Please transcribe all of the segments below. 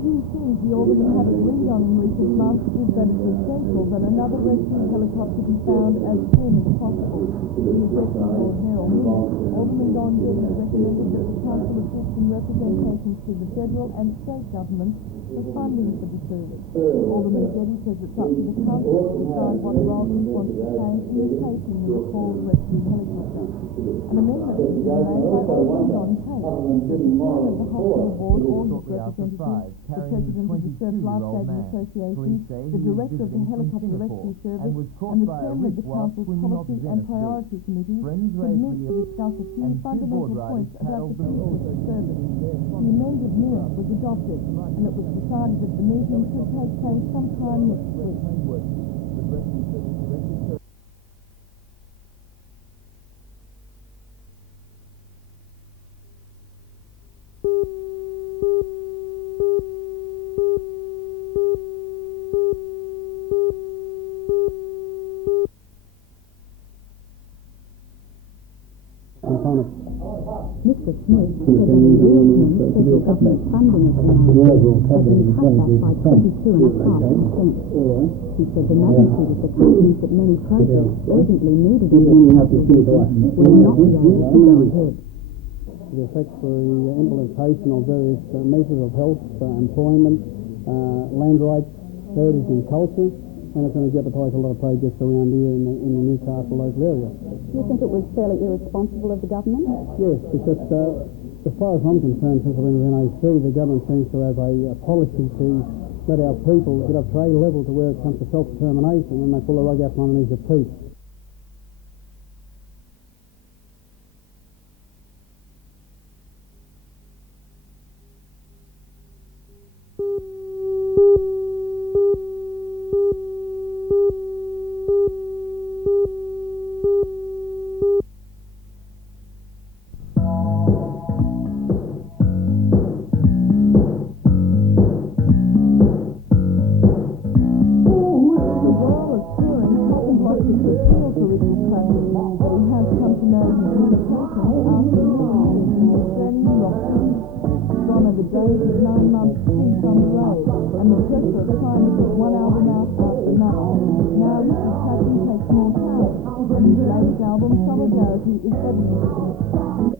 Few things the Alderman had agreed on in recent months is that it's essential that another rescue helicopter be found as soon as possible. The Executive Lord Herald, Alderman Don Getty recommended that the Council assist in representations to the federal and state governments for funding for the service. Alderman Getty says it's up to the Council to decide what role it wants to play in replacing the recalled rescue helicopter. An amendment has been made by Alderman Don Tate that the chairman of the hospital board or his representative, the president of the Surf Lifesaving Association, the director of the Helicopter Rescue Service, and the chairman of the Council's Policy and Priority Committee could meet to discuss a few fundamental points about the future of the service. The amended minute was adopted, and it was decided that the meeting should take place sometime next week. Mr. Smith said that in real terms, federal government funding of NIC has been cut back by 22.5%. He said the magnitude of the cut means that many projects urgently needed in the will not be able to go ahead. The effects for the implementation of various measures of health, employment, land rights, heritage and culture, and it's going to jeopardise a lot of projects around here in the Newcastle local area. Do you think it was fairly irresponsible of the government? Yes, because as far as I'm concerned, since I've been with NAC, the government seems to have a policy to let our people get up to a level to where it comes to self-determination, and they pull the rug out from underneath their feet.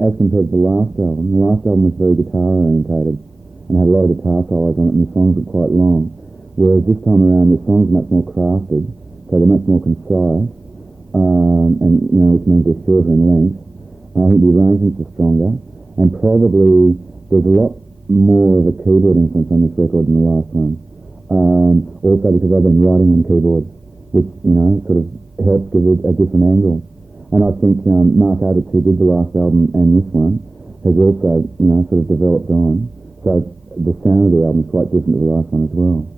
As compared to the last album was very guitar orientated and had a lot of guitar solos on it, and the songs were quite long. Whereas this time around, the songs are much more crafted, so they're much more concise, and which means they're shorter in length. I think the arrangements are stronger, and probably there's a lot more of a keyboard influence on this record than the last one. Also because I've been writing on keyboards, which sort of helps give it a different angle. And I think Mark Abbots, who did the last album and this one, has also, sort of developed on. So the sound of the album is quite different to the last one as well.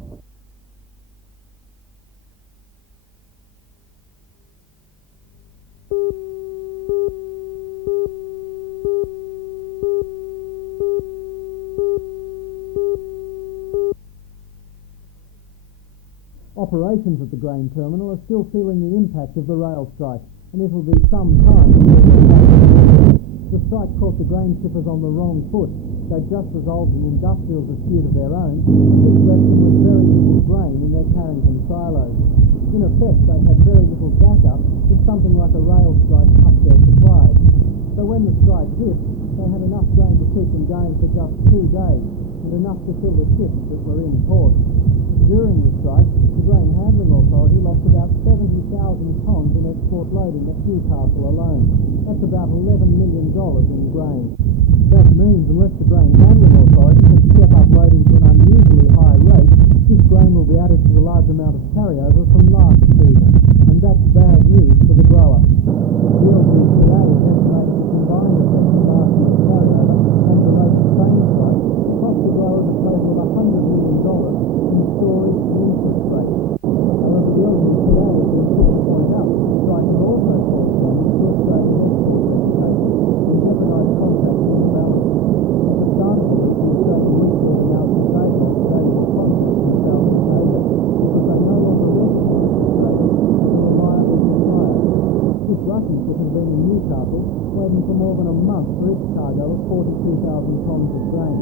Operations at the grain terminal are still feeling the impact of the rail strike, and it will be some time before the strike caught the grain shippers on the wrong foot. They just resolved an industrial dispute of their own, and this left them with very little grain in their Carrington silos. In effect, they had very little backup if something like a rail strike cut their supplies. So when the strike hit, they had enough grain to keep them going for just 2 days, and enough to fill the ships that were in port. During the strike, the Grain Handling Authority lost about 70,000 tonnes in export loading at Newcastle alone. That's about $11 million in grain. That means unless the Grain Handling Authority can step up loading to an unusually high rate, this grain will be added to the large amount of carryover from last season, and that's bad news for the grower. The LG today is estimating the combined effect of last year's carryover and the rate of grain strike cost the growers a total of $100 million in storage and interest rates. However, the LG today has been quick to point out that the strike has also caused damage to Australian export reputation and jeopardised contacts with the balance. At the start of the week, the Australian wheat was announced to save on valuable prospects in Southeast Asia, but they no longer rested on Australia as a reliable supplier. This Russian ship has been in Newcastle waiting for more than a month for its cargo of 42,000 tonnes of grain.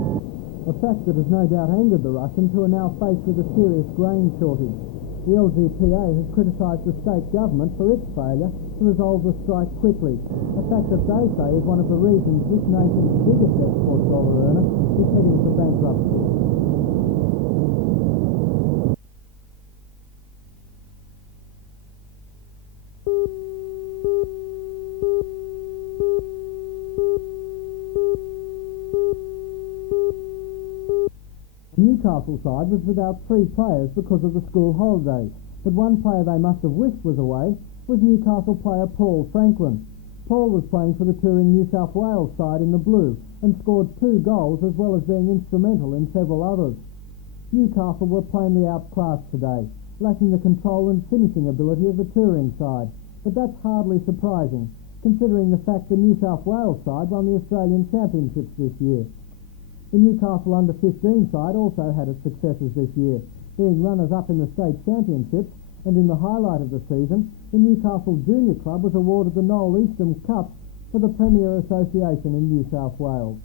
a fact that has no doubt angered the Russians, who are now faced with a serious grain shortage. The LGPA has criticised the state government for its failure to resolve the strike quickly, a fact that they say is one of the reasons this nation's biggest export dollar earner is heading for bankruptcy. The Newcastle side was without 3 players because of the school holidays, but one player they must have wished was away was Newcastle player Paul Franklin. Paul was playing for the touring New South Wales side in the blue and scored 2 goals as well as being instrumental in several others. Newcastle were plainly outclassed today, lacking the control and finishing ability of the touring side, but that's hardly surprising, considering the fact the New South Wales side won the Australian Championships this year. The Newcastle under-15 side also had its successes this year, being runners-up in the state championships, and in the highlight of the season, the Newcastle Junior Club was awarded the Noel Eastham Cup for the Premier Association in New South Wales.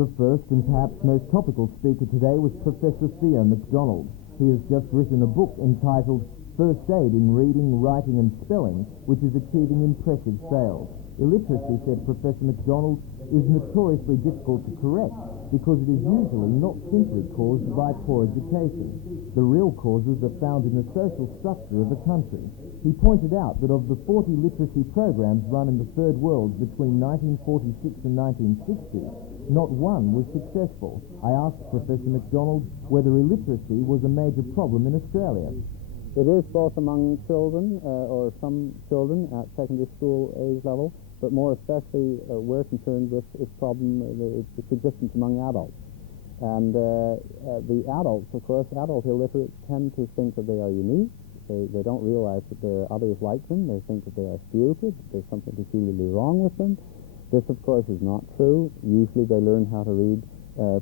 The first and perhaps most topical speaker today was Professor Theo MacDonald. He has just written a book entitled First Aid in Reading, Writing and Spelling, which is achieving impressive sales. Illiteracy, said Professor MacDonald, is notoriously difficult to correct because it is usually not simply caused by poor education. The real causes are found in the social structure of a country. He pointed out that of the 40 literacy programs run in the Third World between 1946 and 1960, not one was successful. I asked Professor MacDonald whether illiteracy was a major problem in Australia. It is both among children, or some children at secondary school age level, but more especially we're concerned with its problem, its existence among adults. And the adults, of course, adult illiterates tend to think that they are unique. They don't realize that there are others like them. They think that they are stupid, that there's something peculiarly wrong with them. This, of course, is not true. Usually they learn how to read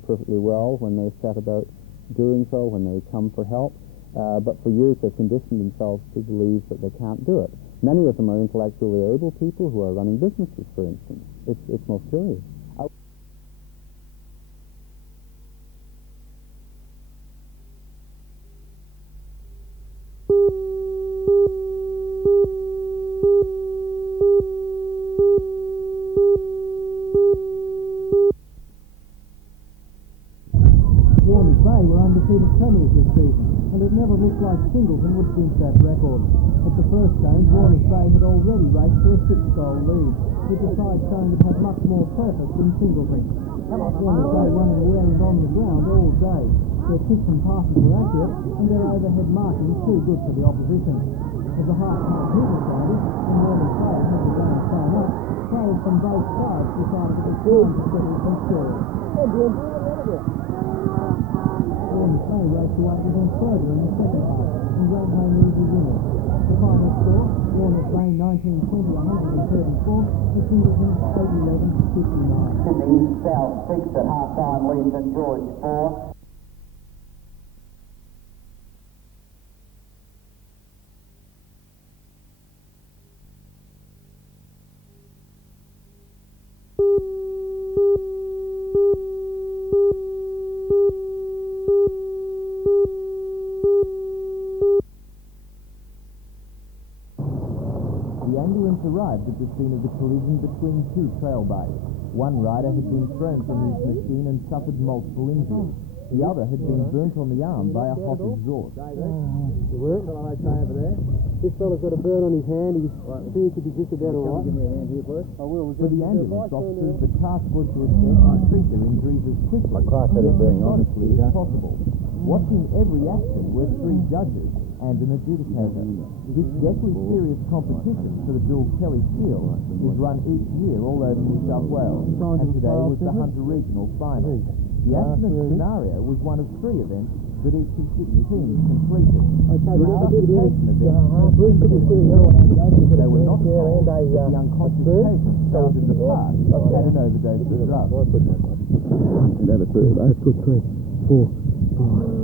perfectly well when they set about doing so, when they come for help. But for years they've conditioned themselves to believe that they can't do it. Many of them are intellectually able people who are running businesses, for instance. It's most curious. Undefeated premiers this season, and it never looked like Singleton would beat that record. At the first change, Warners Bay had already raced for a 6-goal lead, with the side showing it had much more purpose than Singleton. Warners Bay running where and on the ground all day. Their kicks and passes were accurate, and their overhead marking too good for the opposition. As the half-time whistle sounded, and Warners Bay had the game thrown up, players from both sides decided it was time to settle some scores. Warners Bay raced away even further in the second half and ran home easy winners. The final score, Warners Bay 1920-134, and Singleton 8-11-59. Sydney South 6 at half-time leads St George 4. Arrived at the scene of the collision between 2 trail bays. One rider had been thrown from his machine and suffered multiple injuries. The other had been burnt on the arm by a hot exhaust. You work? Okay over there. This fella's got a burn on his hand. He's feared to be just about all right. Give me a hand here, please. I will. For the ambulance officers, the task was to assess and treat their injuries as quickly and methodically as possible. Watching every action were 3 judges and an adjudicator. This deathly serious competition for the Bill Kelly Shield is run each year all over New South Wales, and today was the Hunter Regional Final. The accident scenario was one of 3 events that each of 6 teams completed. The rehabilitation event, they were not told that the unconscious patient found in the park had an overdose of drugs. That's good, 3, 4, 5.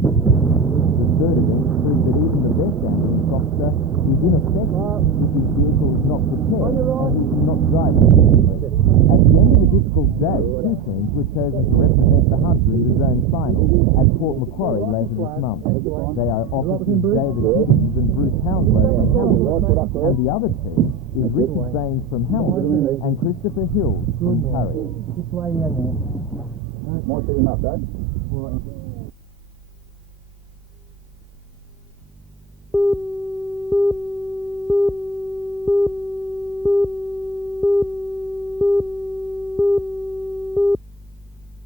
The third event proves that even the best ambulance officer is ineffective if his vehicle is not prepared and he cannot drive it. At the end of a difficult day, 2 teams were chosen to represent the Hunter in the zone final at Port Macquarie later this month. They are officers David Higgins and Bruce Hounslow from Hamilton, and the other team is Richard Baines from Hamilton and Christopher Hills from Torres. Just lay down there. Might set him up, Dad.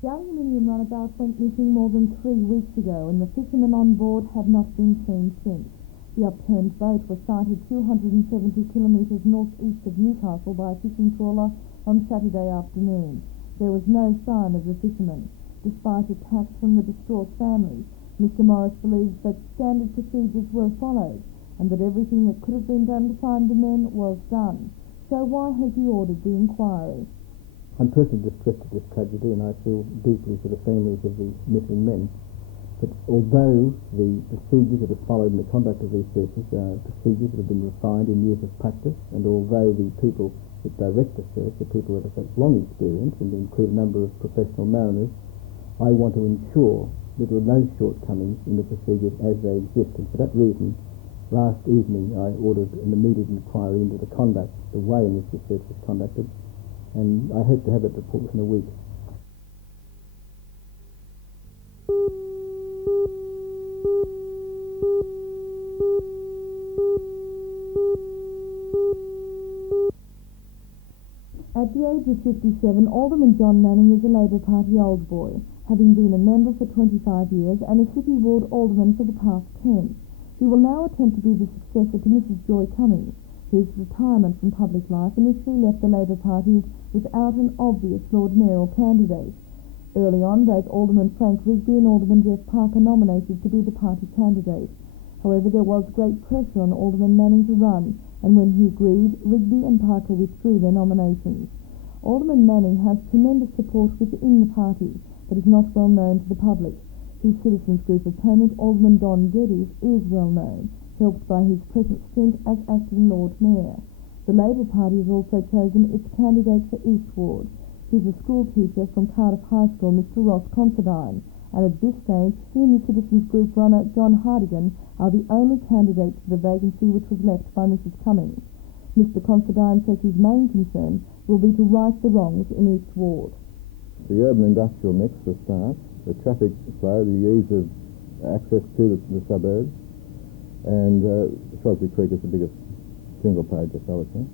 The aluminium runabout went missing more than 3 weeks ago, and the fishermen on board have not been seen since. The upturned boat was sighted 270 kilometres northeast of Newcastle by a fishing trawler on Saturday afternoon. There was no sign of the fishermen. Despite attacks from the distraught families, Mr. Morris believes that standard procedures were followed and that everything that could have been done to find the men was done. So why has he ordered the inquiry? I'm personally distressed at this tragedy, and I feel deeply for the families of the missing men. But although the procedures that are followed in the conduct of these searches are procedures that have been refined in years of practice, and although the people that direct the search are people that have had long experience and include a number of professional mariners, I want to ensure that there are no shortcomings in the procedures as they exist. And for that reason, last evening I ordered an immediate inquiry into the conduct, the way in which the search was conducted, and I hope to have that report within a week. At the age of 57, Alderman John Manning is a Labor Party old boy, having been a member for 25 years and a City Ward Alderman for the past 10. He will now attempt to be the successor to Mrs. Joy Cummings, whose retirement from public life initially left the Labor Party without an obvious Lord Mayoral candidate. Early on, both Alderman Frank Rigby and Alderman Jeff Parker nominated to be the party candidate. However, there was great pressure on Alderman Manning to run, and when he agreed, Rigby and Parker withdrew their nominations. Alderman Manning has tremendous support within the party, but is not well known to the public. His Citizens Group opponent, Alderman Don Geddes, is well known, helped by his present stint as acting Lord Mayor. The Labor Party has also chosen its candidate for East Ward. He's a school teacher from Cardiff High School, Mr. Ross Considine, and at this stage, he and the Citizens Group runner, John Hardigan, are the only candidates for the vacancy which was left by Mrs. Cummings. Mr. Considine says his main concern will be to right the wrongs in East Ward. The urban industrial mix for a start, the traffic flow, the ease of access to the suburbs, and Shrewsbury Creek is the biggest single project, I would think.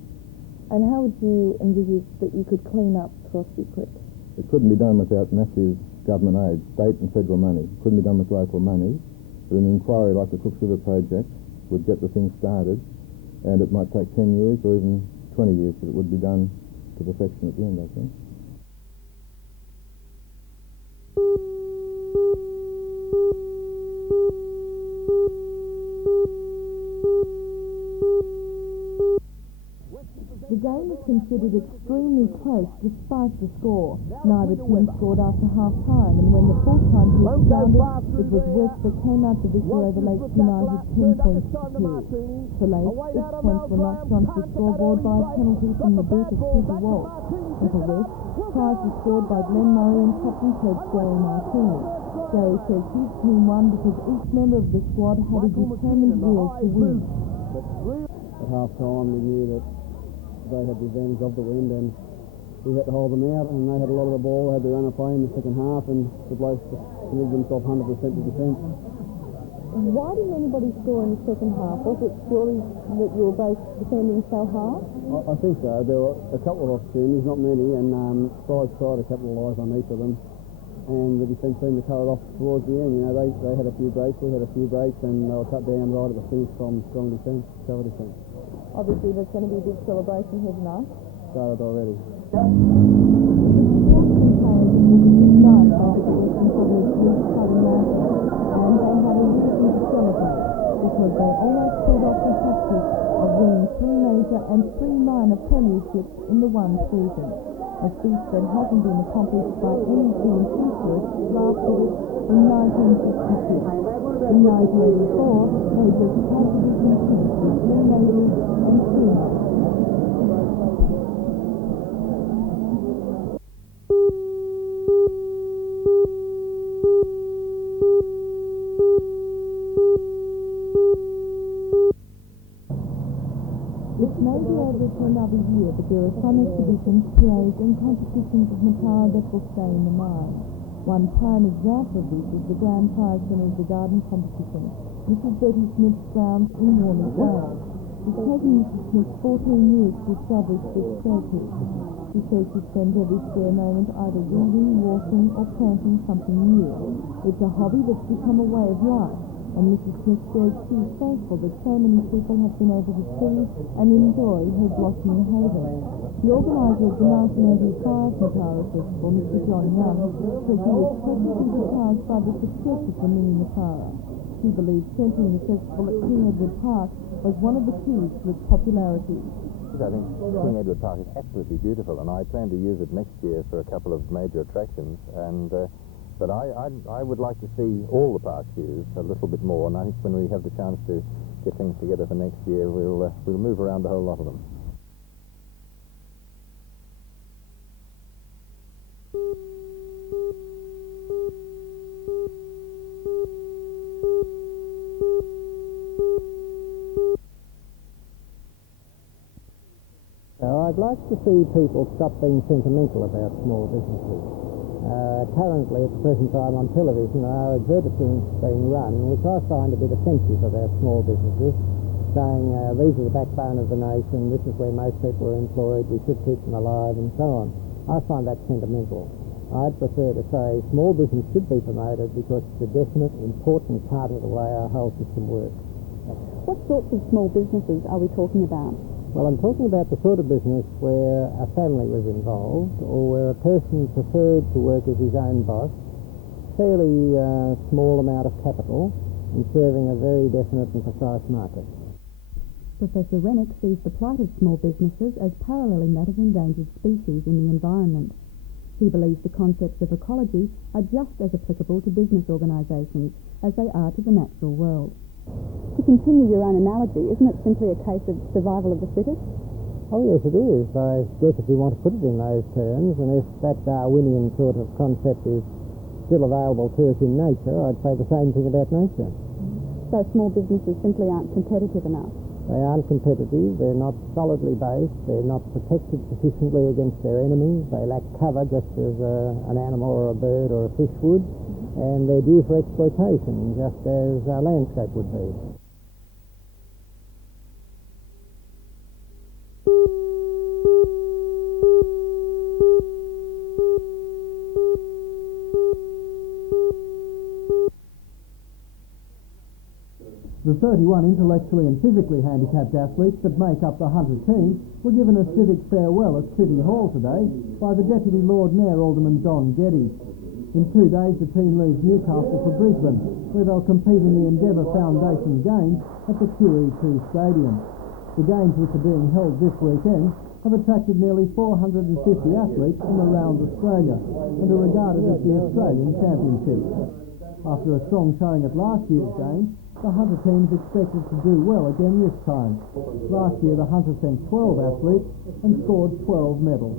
And how would you envisage that you could clean up Shrewsbury Creek? It couldn't be done without massive government aid, state and federal money. It couldn't be done with local money. But an inquiry like the Cooks River project would get the thing started, and it might take 10 years or even 20 years, but it would be done to perfection at the end, I think. The game was considered extremely close despite the score. Neither team scored after half-time, and when the full-time whistle sounded, it was West that came out the victor over Lakes United 10 points to 2. For Lakes, 6 points were knocked onto the scoreboard by a penalty from the boot of Peter Walsh, and for West, tries were scored by Glenn Murray and Captain Ted's Gary Martini. Gary says his team won because each member of the squad had a determined will to win. At half-time, we knew that they had the advantage of the wind, and we had to hold them out, and they had a lot of the ball. They had to run a play in the second half, and the blokes committed themselves 100% to defence. Why didn't anybody score in the second half? Was it purely that you were both defending so hard? I think so. There were a couple of opportunities, not many, and sides tried to capitalise on each of them, and the defence seemed to cut it off towards the end. You know, they had a few breaks, we had a few breaks, and they were cut down right at the finish from strong defence, cover defence. Obviously, there's going to be a big celebration here tonight. Started already. The players in the big night by the Western Suburbs League Club in Manchester, and they had a reason to celebrate because they almost pulled off the hat trick of winning 3 major major and 3 minor premierships in the one season, a feat that hasn't been accomplished by any team since last did it in 1962. In 1984, Majors had to be considered with 3 majors and 2 minors. It may be over for another year, but there are some exhibitions, parades and competitions of Matara that will stay in the mind. One prime example of this is the grand prize winner of the garden competition, Mrs. Betty Smith's grounds in Warner, Wales. It's taken Mrs. Smith 14 years to establish this therapy. She says she spends every spare moment either weeding, watering or planting something new. It's a hobby that's become a way of life. And Mrs. Smith says she is thankful that so many people have been able to see and enjoy her blossoming haven. The organiser of the 1985 Matara Festival, Mr. John Young, says he was pleasantly surprised by the success of the mini Matara. He believes centering the festival at King Edward Park was one of the keys to its popularity. I think King Edward Park is absolutely beautiful, and I plan to use it next year for a couple of major attractions. But I would like to see all the parks used a little bit more, and I think when we have the chance to get things together for next year, we'll move around a whole lot of them. Now, I'd like to see people stop being sentimental about small businesses. Currently, at the present time on television, there are advertisements being run, which I find a bit offensive about small businesses, saying these are the backbone of the nation, this is where most people are employed, we should keep them alive, and so on. I find that sentimental. I'd prefer to say small business should be promoted because it's a definite, important part of the way our whole system works. What sorts of small businesses are we talking about? Well, I'm talking about the sort of business where a family was involved or where a person preferred to work as his own boss, fairly small amount of capital, and serving a very definite and precise market. Professor Rennick sees the plight of small businesses as paralleling that of endangered species in the environment. He believes the concepts of ecology are just as applicable to business organisations as they are to the natural world. To continue your own analogy, isn't it simply a case of survival of the fittest? Oh yes, it is. I guess if you want to put it in those terms, and if that Darwinian sort of concept is still available to us in nature, I'd say the same thing about nature. So small businesses simply aren't competitive enough? They aren't competitive, they're not solidly based, they're not protected sufficiently against their enemies, they lack cover just as an animal or a bird or a fish would, and they're due for exploitation, just as a landscape would be. The 31 intellectually and physically handicapped athletes that make up the Hunter team were given a civic farewell at City Hall today by the Deputy Lord Mayor Alderman Don Geddes. In 2 days, the team leaves Newcastle for Brisbane, where they'll compete in the Endeavour Foundation Games at the QE2 Stadium. The games, which are being held this weekend, have attracted nearly 450 athletes from around Australia and are regarded as the Australian Championships. After a strong showing at last year's Games, the Hunter team is expected to do well again this time. Last year, the Hunter sent 12 athletes and scored 12 medals.